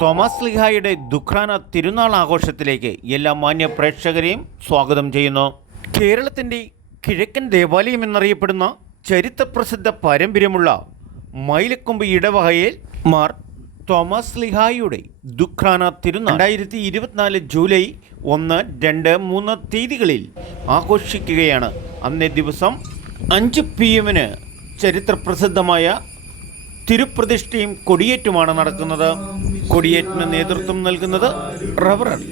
Thomas ലിഹായുടെ ദുഃഖാന തിരുനാൾ ആഘോഷത്തിലേക്ക് എല്ലാ മാന്യ പ്രേക്ഷകരെയും സ്വാഗതം ചെയ്യുന്നു. കേരളത്തിന്റെ കിഴക്കൻ ദേവാലയം എന്നറിയപ്പെടുന്ന ചരിത്രപ്രസിദ്ധ പാരമ്പര്യമുള്ള മൈലക്കൊമ്പ് ഇടവകയിൽ മാർ തോമസ് ലിഹായുടെ ദുഃഖാന തിരുനാൾ രണ്ടായിരത്തി ഇരുപത്തിനാല് ജൂലൈ ഒന്ന് രണ്ട് മൂന്ന് തീയതികളിൽ ആഘോഷിക്കുകയാണ്. അന്നേ ദിവസം അഞ്ച് പി എമ്മിന് ചരിത്രപ്രസിദ്ധമായ തിരുപ്രതിഷ്ഠയും കൊടിയേറ്റുമാണ് നടക്കുന്നത്. കൊടിയേറ്റിന് നേതൃത്വം നൽകുന്നത് റവറൻ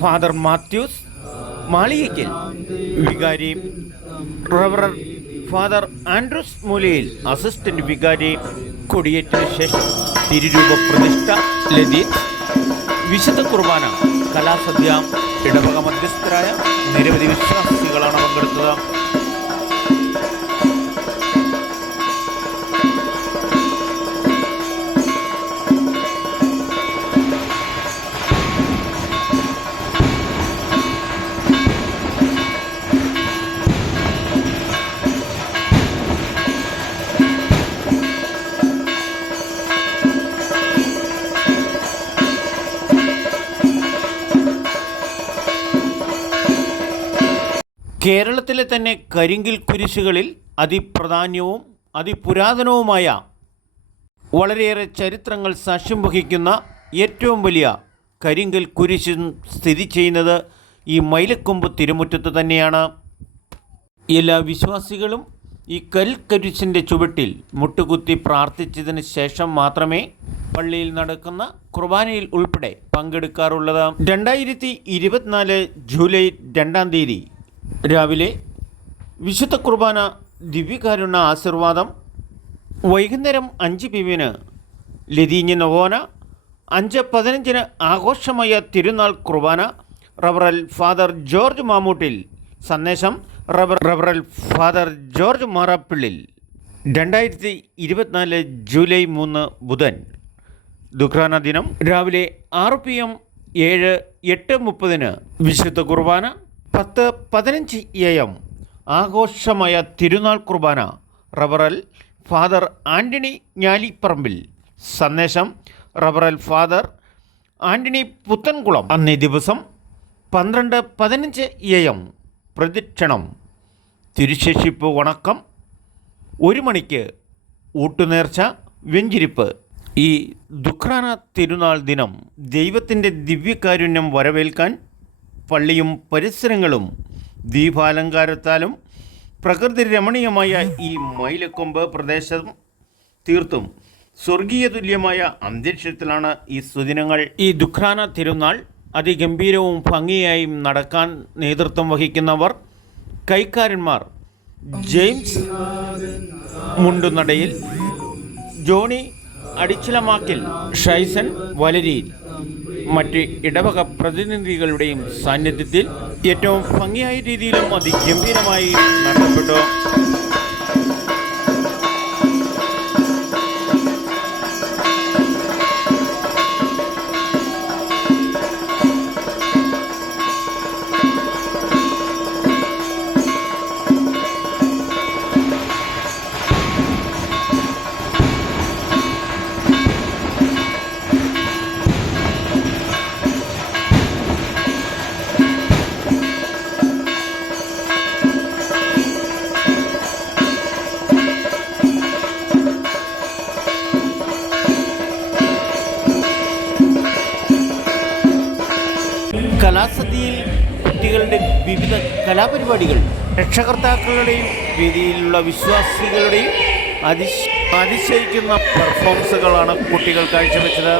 ഫാദർ മാത്യൂസ് മാളിയയ്ക്കൽ വികാരി reverend father Andrews Moolayil assistant വികാരി കൊടിയേറ്റിന് ശേഷം തിരുരൂപ പ്രതിഷ്ഠ ലതീത് വിശുദ്ധ കുർബാന കലാസദ്യ ഇടവക മധ്യസ്ഥരായ നിരവധി വിശ്വാസികളാണ് പങ്കെടുത്തത്. കേരളത്തിലെ തന്നെ കരിങ്കിൽ കുരിശുകളിൽ അതിപ്രധാന്യവും അതിപുരാതനവുമായ വളരെയേറെ ചരിത്രങ്ങൾ സാക്ഷ്യം വഹിക്കുന്ന ഏറ്റവും വലിയ കരിങ്കൽ കുരിശ് സ്ഥിതി ചെയ്യുന്നത് ഈ മൈലക്കൊമ്പ് തിരുമുറ്റത്ത് തന്നെയാണ്. എല്ലാ വിശ്വാസികളും ഈ കൽക്കരിശിന്റെ ചുവട്ടിൽ മുട്ടുകുത്തി പ്രാർത്ഥിച്ചതിന് ശേഷം മാത്രമേ പള്ളിയിൽ നടക്കുന്ന കുർബാനയിൽ ഉൾപ്പെടെ പങ്കെടുക്കാറുള്ളത്. രണ്ടായിരത്തി ഇരുപത്തിനാല് ജൂലൈ രണ്ടാം തീയതി രാവിലെ വിശുദ്ധ കുർബാന ദിവ്യകാരുണ്യ ആശീർവാദം വൈകുന്നേരം അഞ്ച് പിവിന് ലതീഞ്ഞ് നവോന അഞ്ച് പതിനഞ്ചിന് ആഘോഷമായ തിരുനാൾ കുർബാന റവറൽ ഫാദർ ജോർജ് മാമൂട്ടിൽ. സന്ദേശം റവർ റവറൽ ഫാദർ ജോർജ് മാറാപ്പിള്ളിൽ രണ്ടായിരത്തി ഇരുപത്തിനാല് ജൂലൈ മൂന്ന് ബുധൻ. ദുഖ്രാന ദിനം. രാവിലെ ആറ് പി എം ഏഴ് എട്ട് മുപ്പതിന് വിശുദ്ധ കുർബാന പത്ത് പതിനഞ്ച് എ എം ആഘോഷമായ തിരുനാൾ കുർബാന റബറൽ ഫാദർ ആന്റണി ഞാലിപ്പറമ്പിൽ. സന്ദേശം റബറൽ ഫാദർ ആന്റണി പുത്തൻകുളം. അന്നേ ദിവസം പന്ത്രണ്ട് പതിനഞ്ച് എ എം പ്രദക്ഷിണം തിരുശേഷിപ്പ് വണക്കം ഒരു മണിക്ക് ഊട്ടുനേർച്ച വെഞ്ചിരിപ്പ്. ഈ ദുഃഖാന തിരുനാൾ ദിനം ദൈവത്തിന്റെ ദിവ്യകാരുണ്യം വരവേൽക്കാൻ പള്ളിയും പരിസരങ്ങളും ദീപാലങ്കാരത്താലും പ്രകൃതി രമണീയമായ ഈ മൈലക്കൊമ്പ് പ്രദേശം തീർത്തും സ്വർഗീയ തുല്യമായ അന്തരീക്ഷത്തിലാണ് ഈ സുദിനങ്ങൾ. ഈ ദുഃഖാന തിരുനാൾ അതിഗംഭീരവും ഭംഗിയായും നടക്കാൻ നേതൃത്വം വഹിക്കുന്നവർ കൈക്കാരന്മാർ ജെയിംസ് മുണ്ടുനടയിൽ ജോണി അടിച്ചിലമാക്കിൽ ഷൈസൻ വലരിയിൽ മറ്റ് ഇടവക പ്രതിനിധികളുടെയും സാന്നിധ്യത്തിൽ ഏറ്റവും ഭംഗിയായ രീതിയിലും അതിഗംഭീരമായി നടത്തപ്പെട്ടു. കലാസദ്യയിൽ കുട്ടികളുടെ വിവിധ കലാപരിപാടികൾ രക്ഷകർത്താക്കളുടെയും വേദിയിലുള്ള വിശ്വാസികളുടെയും അതിശ അതിശയിക്കുന്ന പെർഫോമൻസുകളാണ് കുട്ടികൾ കാഴ്ചവെച്ചത്.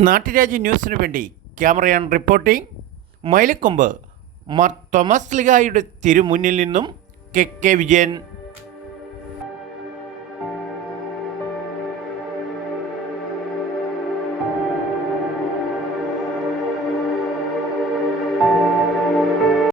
നാട്ടുരാജ്യ ന്യൂസിനു വേണ്ടി ക്യാമറയാൻ റിപ്പോർട്ടിംഗ്. മൈലക്കൊമ്പ് മാർ തോമസ് ലിഗായുടെ തിരുമുന്നിൽ നിന്നും കെ കെ വിജയൻ